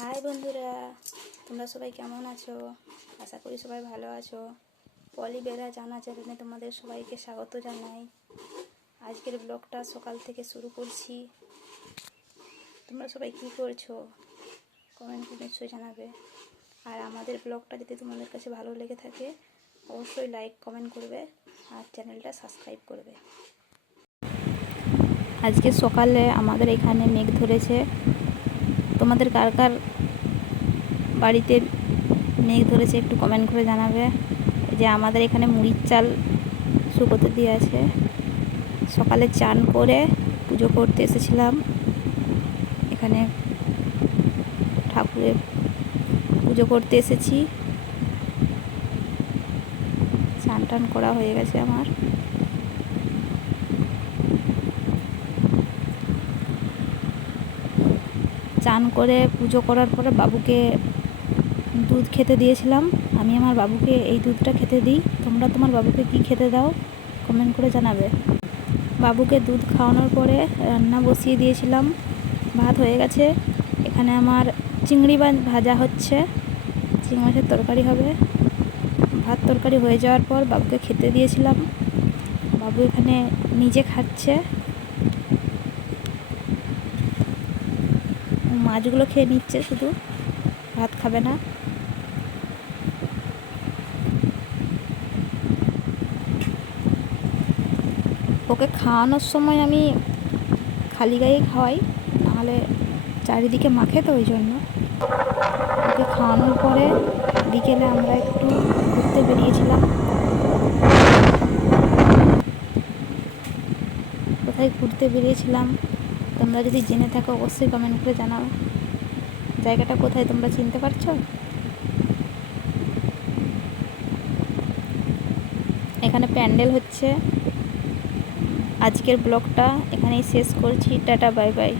High বন্ধুরা, তোমরা সবাই কেমন আছো? আশা করি সবাই ভালো আছো। পলি বেরা জানা চ্যানেলে তোমাদের সবাইকে স্বাগত জানাই। আজকের ব্লগটা সকাল থেকে শুরু করছি। তোমরা সবাই কী করছো কমেন্ট করে নিশ্চয়ই জানাবে। আর আমাদের ব্লগটা যদি তোমাদের কাছে ভালো লেগে থাকে অবশ্যই লাইক কমেন্ট করবে আর চ্যানেলটা সাবস্ক্রাইব করবে। আজকে সকালে আমাদের এখানে মেঘ ধরেছে। তোমাদের কার কার বাড়িতে মেঘ ধরেছে একটু কমেন্ট করে জানাবে। এই যে আমাদের এখানে মুড়ির চাল শুকোতে দিয়ে আছে। সকালে চান করে পুজো করতে এসেছিলাম। এখানে ঠাকুরের পুজো করতে এসেছি। চান টান করা হয়ে গেছে আমার। চান করে পুজো করার পরে বাবুকে দুধ খেতে দিয়েছিলাম। আমি আমার বাবুকে এই দুধটা খেতে দিই। তোমরা তোমার বাবুকে কি খেতে দাও কমেন্ট করে জানাবে। বাবুকে দুধ খাওয়ানোর পরে রান্না বসিয়ে দিয়েছিলাম। ভাত হয়ে গেছে। এখানে আমার চিংড়ি ভাজা হচ্ছে, চিংড়ি মাছের তরকারি হবে। ভাত তরকারি হয়ে যাওয়ার পর বাবুকে খেতে দিয়েছিলাম। বাবু এখানে নিজে খাচ্ছে। মাছগুলো খেয়ে নিচ্ছে, শুধু ভাত খাবে না। ওকে খাওয়ানোর সময় আমি খালি গায়ে খাওয়াই, নাহলে চারিদিকে মাখে, তো ওই জন্য। ওকে খাওয়ানোর পরে বিকেলে আমরা একটু ঘুরতে বেরিয়েছিলাম। কোথায় ঘুরতে বেরিয়েছিলাম তোমরা যদি জেনে থাকো অবশ্যই কমেন্ট করে জানাও। জায়গাটা কোথায় তোমরা চিনতে পারছো? এখানে প্যান্ডেল হচ্ছে। আজকের ব্লগটা এখানেই শেষ করছি। Tata, bye bye.